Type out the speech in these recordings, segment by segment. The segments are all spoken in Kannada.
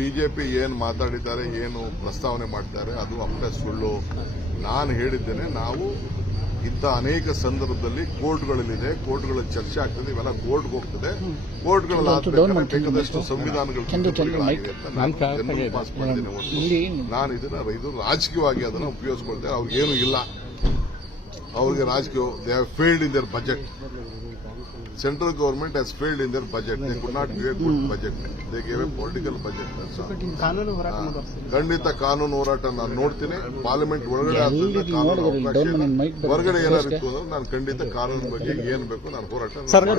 ಬಿಜೆಪಿ ಏನ್ ಮಾತಾಡಿದ್ದಾರೆ, ಏನು ಪ್ರಸ್ತಾವನೆ ಮಾಡಿದ್ದಾರೆ ಅದು ಅಪ್ಪೆ ಸುಳ್ಳು. ನಾನು ಹೇಳಿದ್ದೇನೆ, ನಾವು ಇಂಥ ಅನೇಕ ಸಂದರ್ಭದಲ್ಲಿ ಕೋರ್ಟ್ಗಳಲ್ಲಿದೆ, ಕೋರ್ಟ್ಗಳಲ್ಲಿ ಚರ್ಚೆ ಆಗ್ತದೆ, ಇವೆಲ್ಲ ಕೋರ್ಟ್ಗೆ ಹೋಗ್ತದೆ, ಕೋರ್ಟ್ಗಳಲ್ಲಿ ಬೇಕಾದಷ್ಟು ಸಂವಿಧಾನಗಳು ಪಾಸ್ ಮಾಡಿದ್ದೇನೆ ಹೊರತು ನಾನು ಇದು ರಾಜಕೀಯವಾಗಿ ಅದನ್ನು ಉಪಯೋಗಿಸ್ಕೊಳ್ತೇನೆ. ಅವ್ರಿಗೇನು ಇಲ್ಲ, ಅವ್ರಿಗೆ ರಾಜಕೀಯ they have failed in their budget. Central government has failed in their budget. They could not create good budget. They gave a political budget. ಖಂಡಿತ ಕಾನೂನು ಹೋರಾಟ ನಾನು ನೋಡ್ತೀನಿ. ಪಾರ್ಲಿಮೆಂಟ್ ಒಳಗಡೆ ಹೊರಗಡೆ ಏನಾರಿತ್ತು ಅಂದ್ರೆ ನಾನು ಖಂಡಿತ ಕಾನೂನು ಬಗ್ಗೆ ಏನ್ ಬೇಕು ನಾನು ಹೋರಾಟ.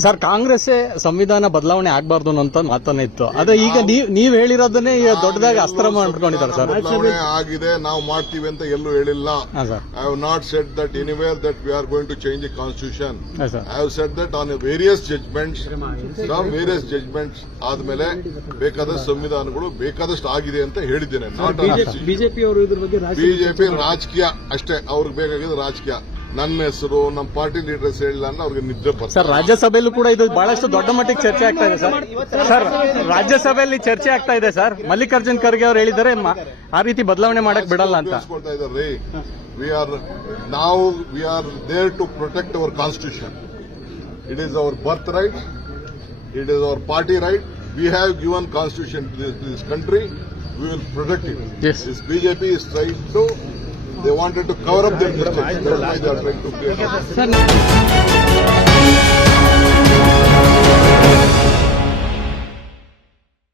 ಸರ್, ಕಾಂಗ್ರೆಸ್ ಸಂವಿಧಾನ ಬದಲಾವಣೆ ಆಗಬಾರ್ದು ಅಂತ ಮಾತನ್ನ ಇತ್ತು. ಅದೇ ಈಗ ನೀವ್ ಹೇಳಿರೋದನ್ನೇ ದೊಡ್ಡದಾಗಿ ಅಸ್ತ್ರ ಮಾಡ್ಕೊಂಡಿದ್ದಾರೆ ಸರ್. ಬದಲಾವಣೆ ಆಗಿದೆ, ನಾವು ಮಾಡ್ತೀವಿ ಅಂತ ಎಲ್ಲೂ ಹೇಳಿಲ್ಲ. I have not said that anywhere that we are going to change the constitution. I have said that on various judgements ಆದ್ಮೇಲೆ ಬೇಕಾದ ಸಂವಿಧಾನಗಳು ಬೇಕಾದಷ್ಟು ಆಗಿದೆ ಅಂತ ಹೇಳಿದ್ದೇನೆ. ಬಿಜೆಪಿ ರಾಜಕೀಯ ಅಷ್ಟೇ, ಅವ್ರಿಗೆ ಬೇಕಾಗಿದ್ದು ರಾಜಕೀಯ. ನನ್ನ ಹೆಸರು, ನಮ್ಮ ಪಾರ್ಟಿ ಲೀಡರ್ಸ್ ಹೇಳಿಲ್ಲ ಅಂದ್ರೆ ಅವ್ರಿಗೆ ನಿದ್ರೆ ಬರ್ತದೆ. ಸರ್, ರಾಜ್ಯಸಭೆಯಲ್ಲೂ ಕೂಡ ಇದು ಬಹಳಷ್ಟು ದೊಡ್ಡ ಮಟ್ಟಿಗೆ ಚರ್ಚೆ ಆಗ್ತಾ ಇದೆ ಸರ್. ರಾಜ್ಯಸಭೆಯಲ್ಲಿ ಚರ್ಚೆ ಆಗ್ತಾ ಇದೆ ಸರ್. ಮಲ್ಲಿಕಾರ್ಜುನ್ ಖರ್ಗೆ ಅವರು ಹೇಳಿದ್ದಾರೆ ಆ ರೀತಿ ಬದಲಾವಣೆ ಮಾಡಕ್ ಬಿಡಲ್ಲ ಅಂತ. We are there to protect our constitution. It is our birthright. It is our party right. We have given constitution to this country. We will protect it. Yes. This BJP is trying to. They wanted to cover up their mistakes. That's why they are trying to create.